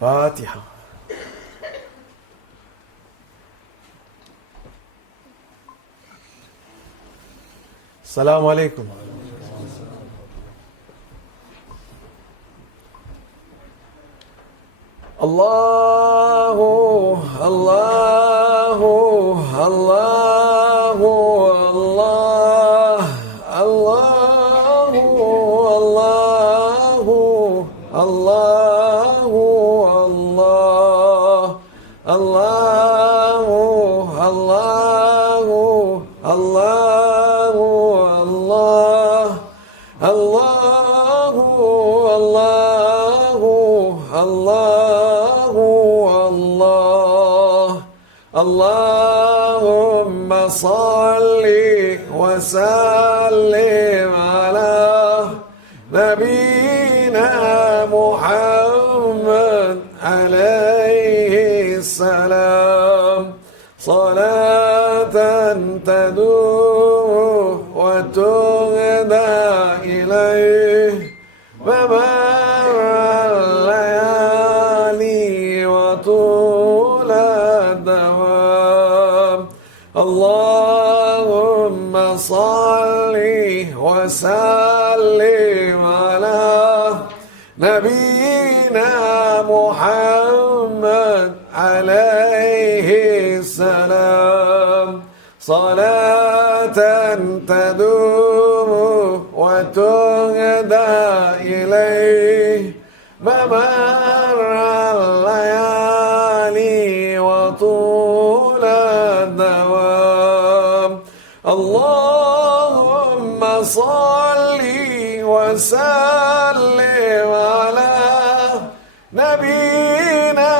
فاتحة. السلام عليكم. الله الله الله الله الله الله الله الله الله الله الله الله الله الله الله اللهم صل وسلم على نبينا محمد عليه السلام صلاة تدوم وتهدى إليه ومر الليالي وطول الدوام اللهم صل وسلم على نبينا محمد عليه السلام صلاة تدوم وتهدى إليه ممر الليالي وطول الدوام اللهم صل وسلم على نبينا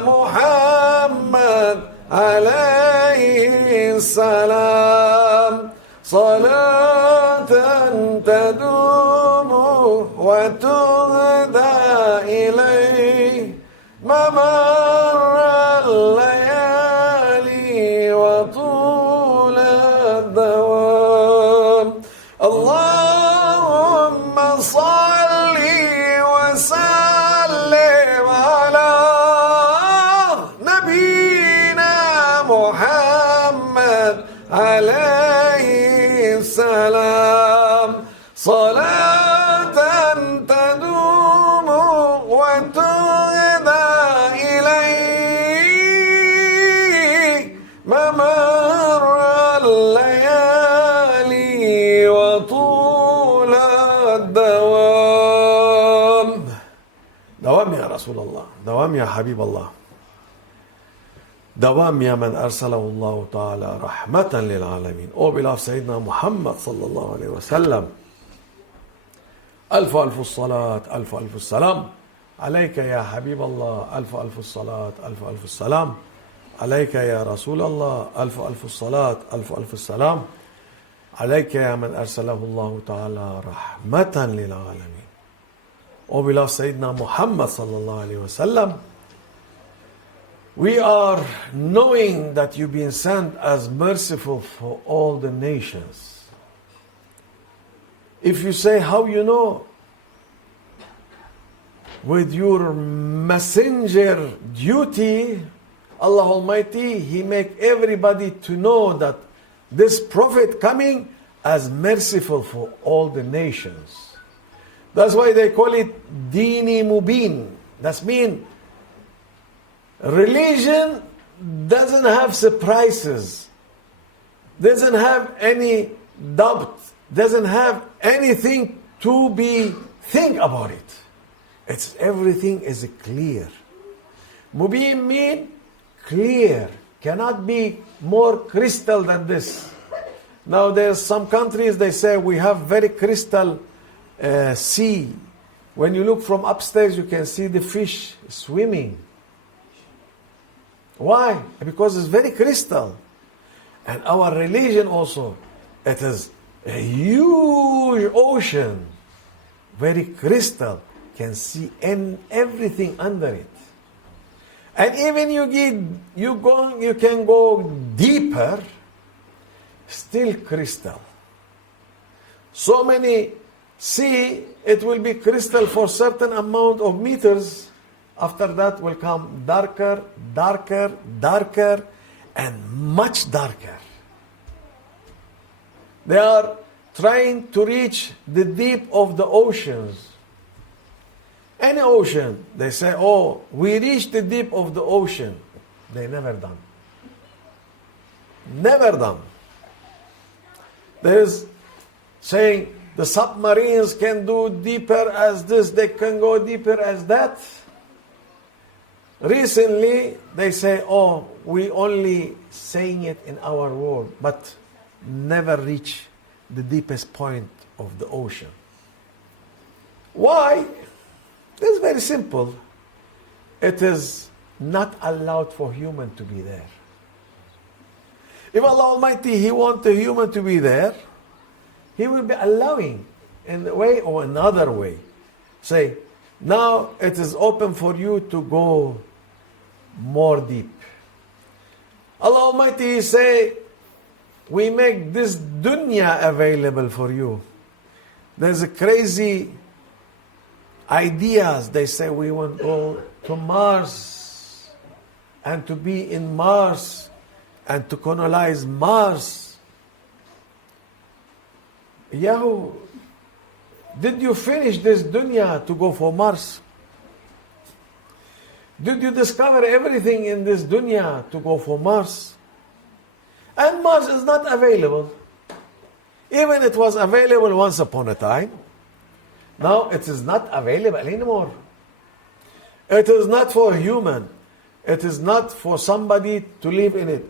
محمد عليه السلام صلاة تدوم وتهدى إليه ممر الليالي وطول الدوام اللهم صل وسلم على نبينا محمد عليه السلام صلاة تدوم وتهدى إليه ممر الليالي وطول الدوام. دوام يا رسول الله، دوام يا حبيب الله، دوام يا من أرسله الله تعالى رحمة للعالمين. O beloved Sayyidina Muhammad sallallahu alayhi wa sallam, ألف ألف الصلاة ألف ألف السلام عليك يا حبيب الله، ألف ألف الصلاة ألف ألف السلام عليك يا رسول الله، ألف ألف الصلاة ألف ألف السلام عليك يا من أرسله الله تعالى رحمة للعالمين. O beloved Sayyidina Muhammad sallallahu alayhi wa sallam, we are knowing that you've been sent as merciful for all the nations. If you say, how you know? With your messenger duty, Allah Almighty, He make everybody to know that this prophet coming as merciful for all the nations. That's why they call it Dini Mubin. That means religion doesn't have surprises, doesn't have any doubt, doesn't have anything to be think about it. It's everything is clear. Mubin mean clear, cannot be more crystal than this. Now there's some countries they say we have very crystal sea. When you look from upstairs you can see the fish swimming. Why? Because it's very crystal. And our religion also, it is a huge ocean, very crystal, can see everything under it. And even you can go deeper, still crystal. So many sea, it will be crystal for certain amount of meters, After that will come darker, darker, darker, and much darker. They are trying to reach the deep of the oceans. Any ocean, they say, oh, we reached the deep of the ocean. They never done. Never done. There is saying the submarines can do deeper as this, they can go deeper as that. Recently, they say, oh, we only saying it in our world, but never reach the deepest point of the ocean. Why? It's very simple. It is not allowed for human to be there. If Allah Almighty, He wants a human to be there, He will be allowing in a way or another way. Say, now it is open for you to go more deep. Allah Almighty say, we make this dunya available for you. There's a crazy ideas. They say we want to go to Mars and to be in Mars and to colonize Mars. Yahoo, did you finish this dunya to go for Mars? Did you discover everything in this dunya to go for Mars? And Mars is not available. Even it was available once upon a time. Now it is not available anymore. It is not for human. It is not for somebody to live in it.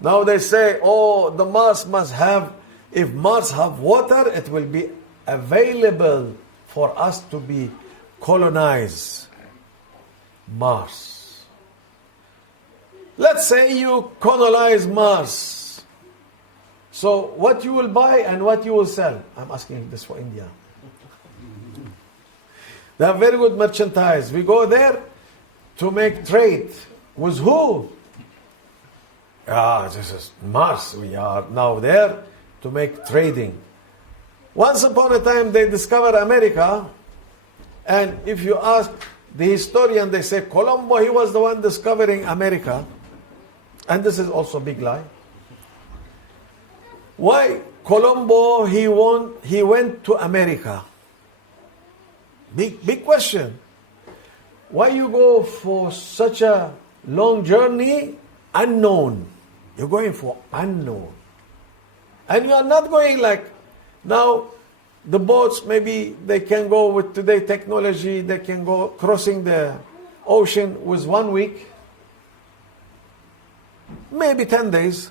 Now they say, oh, the Mars must have, if Mars have water, it will be available for us to be colonized. Mars. Let's say you colonize Mars. So what you will buy and what you will sell? I'm asking this for India. They have very good merchandise. We go there to make trade. With who? This is Mars. We are now there to make trading. Once upon a time they discovered America, and if you ask the historian, they say Colombo, he was the one discovering America. And this is also a big lie. Why Colombo, he went to America? Big question. Why you go for such a long journey? Unknown. You're going for unknown. And you are not going like, now the boats, maybe they can go with today technology, they can go crossing the ocean with 1 week, maybe 10 days.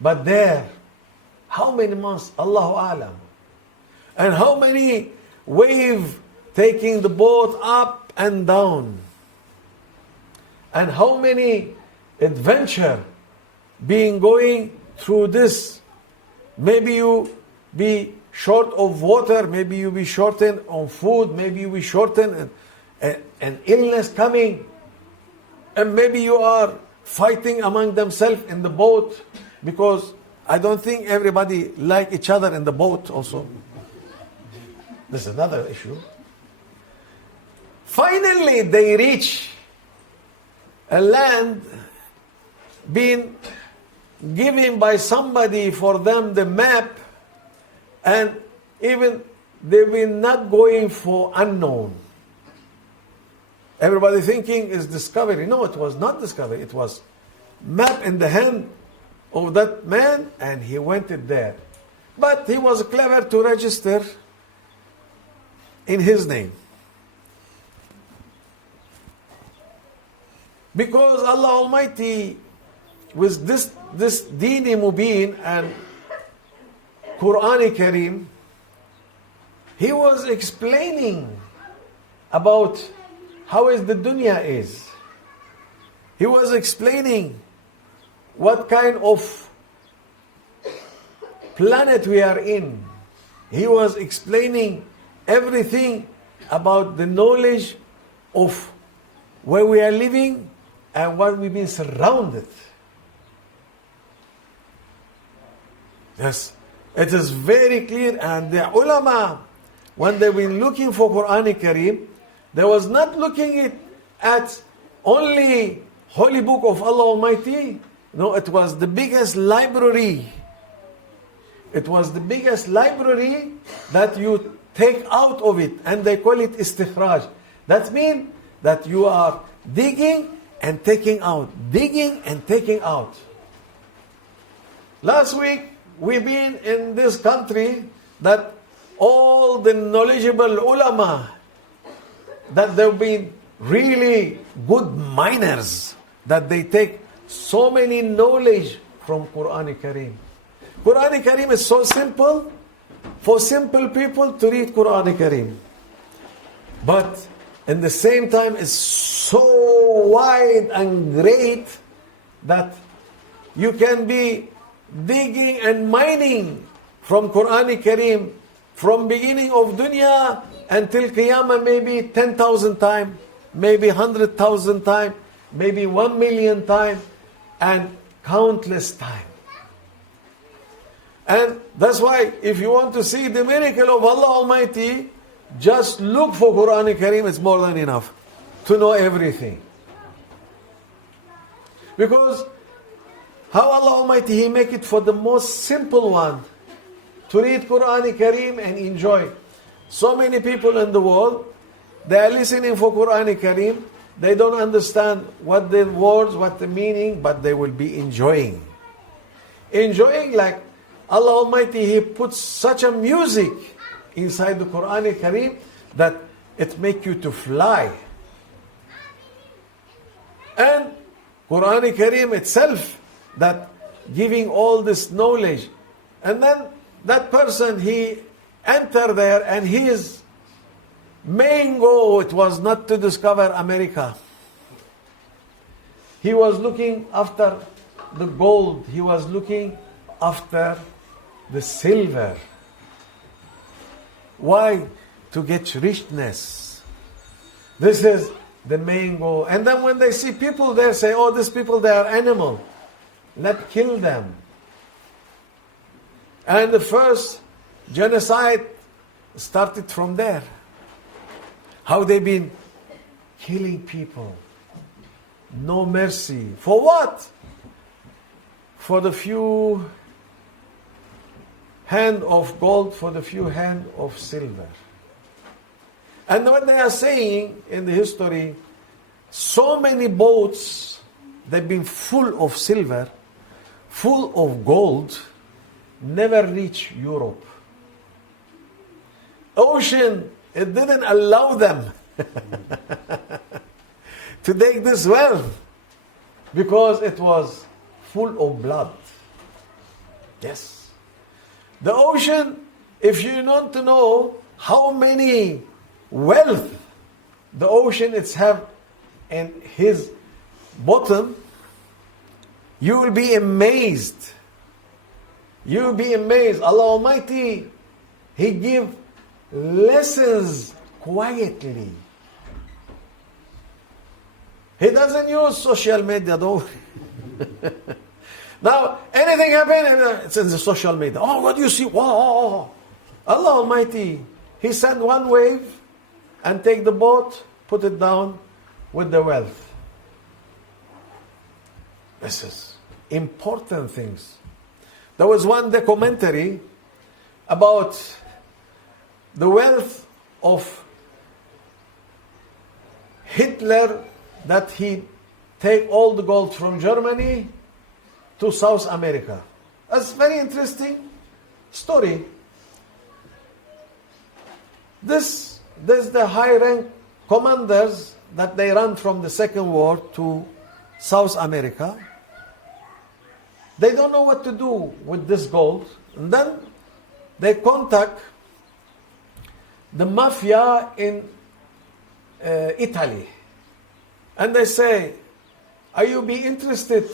But there, how many months? Allahu Alam. And how many wave taking the boat up and down? And how many adventure being going through this? Maybe you be short of water, maybe you be shortened on food, maybe you be shortened and illness coming, and maybe you are fighting among themselves in the boat, because I don't think everybody like each other in the boat also. This is another issue. Finally, they reach a land being given by somebody for them the map, and even they were not going for unknown. Everybody thinking is discovery. No, it was not discovery. It was map in the hand of that man, and he went it there. But he was clever to register in his name. Because Allah Almighty, with this Dini Mubin and Qur'an Kareem, He was explaining about how is the dunya is. He was explaining what kind of planet we are in. He was explaining everything about the knowledge of where we are living and what we've been surrounded. Yes, it is very clear. And the ulama, when they've been looking for Quran Kareem, they was not looking it at only Holy Book of Allah Almighty. No, it was the biggest library. It was the biggest library that you take out of it, and they call it istikhraj. That means that you are digging and taking out, digging and taking out. Last week, we've been in this country that all the knowledgeable ulama, that they've been really good miners, that they take so many knowledge from Quran Kareem. Quran Kareem is so simple for simple people to read Quran Kareem. But in the same time, it's so wide and great that you can be digging and mining from Quran Kareem from beginning of dunya until Qiyamah, maybe 10,000 times, maybe 100,000 times, maybe 1,000,000 times, and countless times. And that's why if you want to see the miracle of Allah Almighty, just look for Quran Kareem. It's more than enough to know everything. Because how Allah Almighty, He make it for the most simple one to read Quran Kareem and enjoy. So many people in the world, they are listening for Quran Kareem. They don't understand what the words, what the meaning, but they will be enjoying. Enjoying like Allah Almighty, He puts such a music inside the Quran Kareem that it makes you to fly. And Quran Kareem itself, that giving all this knowledge. And then that person, he enter there, and his main goal, it was not to discover America. He was looking after the gold. He was looking after the silver. Why? To get richness. This is the main goal. And then when they see people there, say, oh, these people, they are animal. Let's kill them. And the first genocide started from there. How they've been killing people. No mercy. For what? For the few hand of gold, for the few hand of silver. And what they are saying in the history, so many boats, they've been full of silver, full of gold, never reach Europe. Ocean, it didn't allow them to take this wealth because it was full of blood. Yes. The ocean, if you want to know how many wealth the ocean it's have in his bottom, you will be amazed. You will be amazed. Allah Almighty, He give lessons quietly. He doesn't use social media, though. Now, anything happen, it's in the social media. Oh, what do you see? Wow. Allah Almighty, He send one wave and take the boat, put it down with the wealth. This is important things. There was one documentary about the wealth of Hitler, that he take all the gold from Germany to South America. That's a very interesting story. There's the high rank commanders that they run from the Second War to South America. They don't know what to do with this gold. And then they contact the mafia in Italy. And they say, are you be interested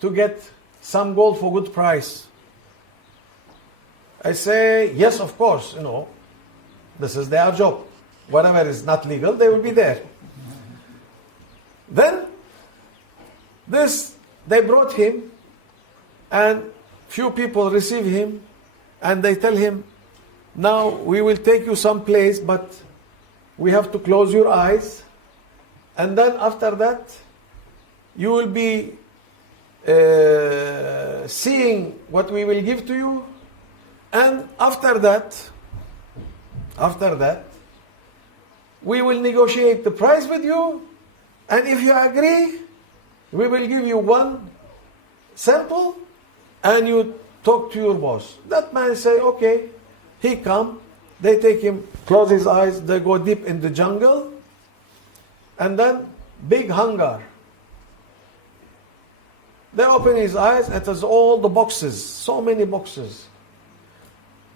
to get some gold for good price? I say, yes, of course, this is their job. Whatever is not legal, they will be there. Then, they brought him, and few people receive him, and they tell him, now we will take you someplace, but we have to close your eyes, And then after that, you will be seeing what we will give to you. And after that, we will negotiate the price with you. And if you agree, we will give you one sample and you talk to your boss. That man say, okay, he come. They take him, close his eyes, they go deep in the jungle. And then big hunger. They open his eyes, it is all the boxes, so many boxes.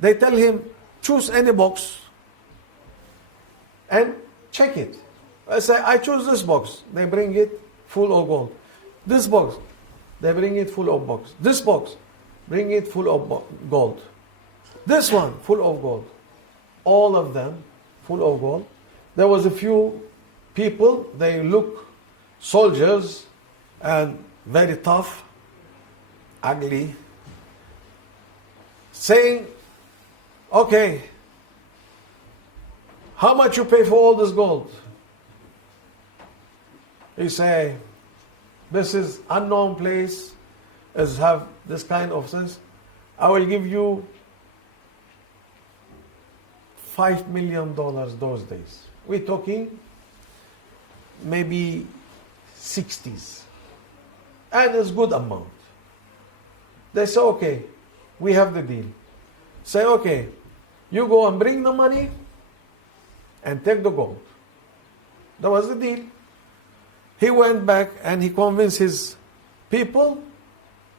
They tell him, choose any box and check it. I say, I choose this box. They bring it full of gold. This box, they bring it full of box. This box, bring it full of gold. This one, full of gold. All of them, full of gold. There was a few people, they look soldiers and very tough, ugly, saying, okay, how much you pay for all this gold? He say, this is unknown place, as have this kind of sense. I will give you $5 million those days. We're talking maybe 60s. And it's good amount. They say, okay, we have the deal. Say, okay, you go and bring the money and take the gold. That was the deal. He went back and he convinced his people.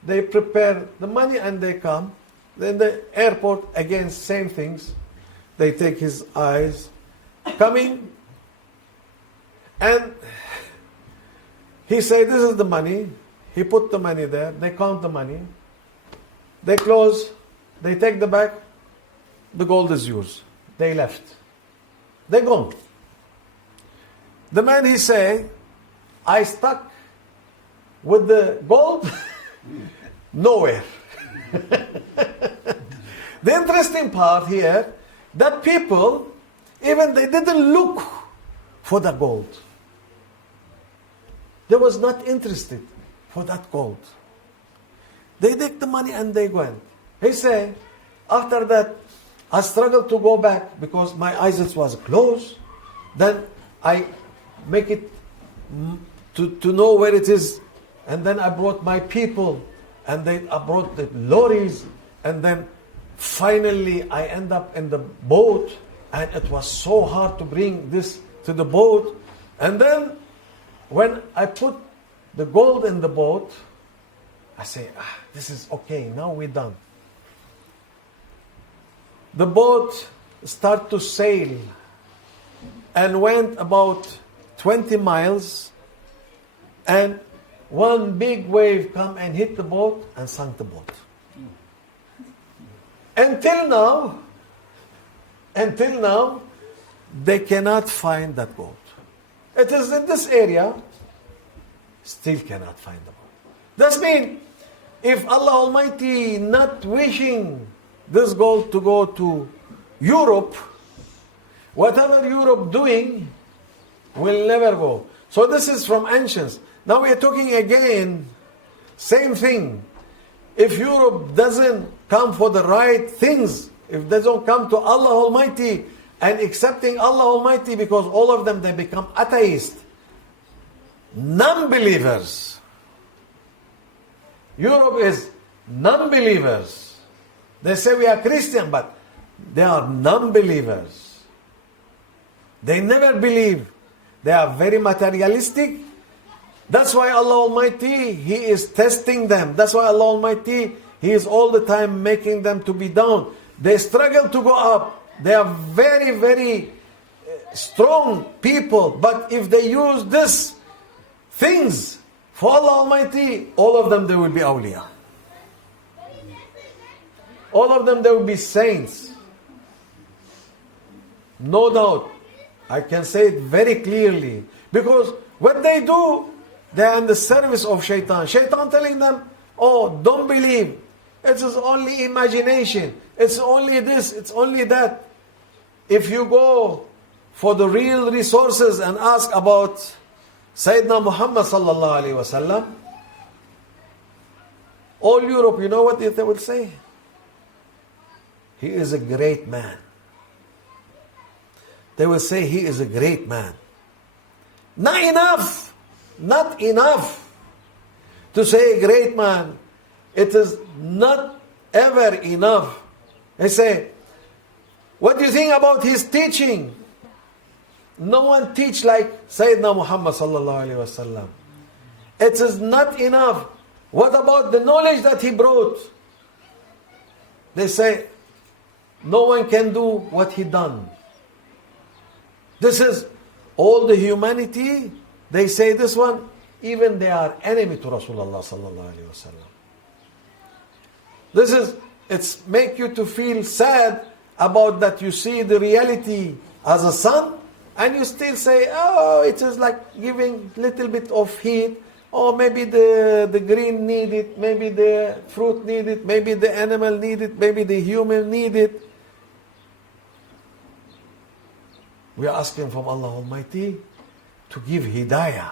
They prepare the money and they come. Then the airport, again, same things. They take his eyes, coming, and he said, this is the money. He put the money there. They count the money. They close. They take the bag. The gold is yours. They left. They gone. The man, he say, I stuck with the gold nowhere. The interesting part here, that people, even they didn't look for the gold. They was not interested for that gold. They take the money and they went. He said, after that, I struggled to go back because my eyes was closed. Then I make it to know where it is. And then I brought my people. And I brought the lorries. And then finally I end up in the boat. And it was so hard to bring this to the boat. And then when I put the gold in the boat, I say, this is okay, now we're done. The boat started to sail and went about 20 miles, and one big wave come and hit the boat and sank the boat. Until now, they cannot find that boat. It is in this area, still cannot find the boat. That means, if Allah Almighty not wishing this gold to go to Europe, whatever Europe doing will never go. So this is from ancients. Now we are talking again, same thing. If Europe doesn't come for the right things, if they don't come to Allah Almighty and accepting Allah Almighty, because all of them, they become atheists, non-believers. Europe is non-believers. They say we are Christian, but they are non-believers. They never believe. They are very materialistic. That's why Allah Almighty, He is testing them. That's why Allah Almighty, He is all the time making them to be down. They struggle to go up. They are very, very strong people. But if they use this things for Allah Almighty, all of them, they will be awliya. All of them, they will be saints. No doubt. I can say it very clearly. Because what they do, they are in the service of shaitan. Shaitan telling them, oh, don't believe. It is only imagination. It's only this, it's only that. If you go for the real resources and ask about Sayyidina Muhammad sallallahu alayhi wasallam, all Europe, you know what they will say? He is a great man. They will say he is a great man. Not enough. Not enough to say a great man. It is not ever enough. They say, what do you think about his teaching? No one teach like Sayyidina Muhammad sallallahu alayhi wasallam. It is not enough. What about the knowledge that he brought? They say, no one can do what he done. This is all the humanity. They say this one, even they are enemy to Rasulullah sallallahu alayhi wasallam. This is, it's make you to feel sad about that you see the reality as a sun, and you still say, oh, it is like giving little bit of heat, or maybe the green need it, maybe the fruit need it, maybe the animal need it, maybe the human need it. We are asking from Allah Almighty to give hidayah.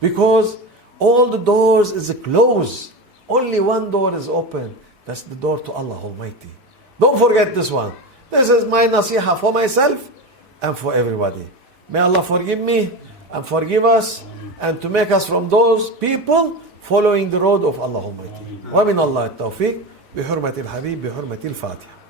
Because all the doors is closed. Only one door is open. That's the door to Allah Almighty. Don't forget this one. This is my nasiha for myself and for everybody. May Allah forgive me and forgive us, and to make us from those people following the road of Allah Almighty. ومن الله التوفيق بحرمة الحبيب بحرمة الفاتحة.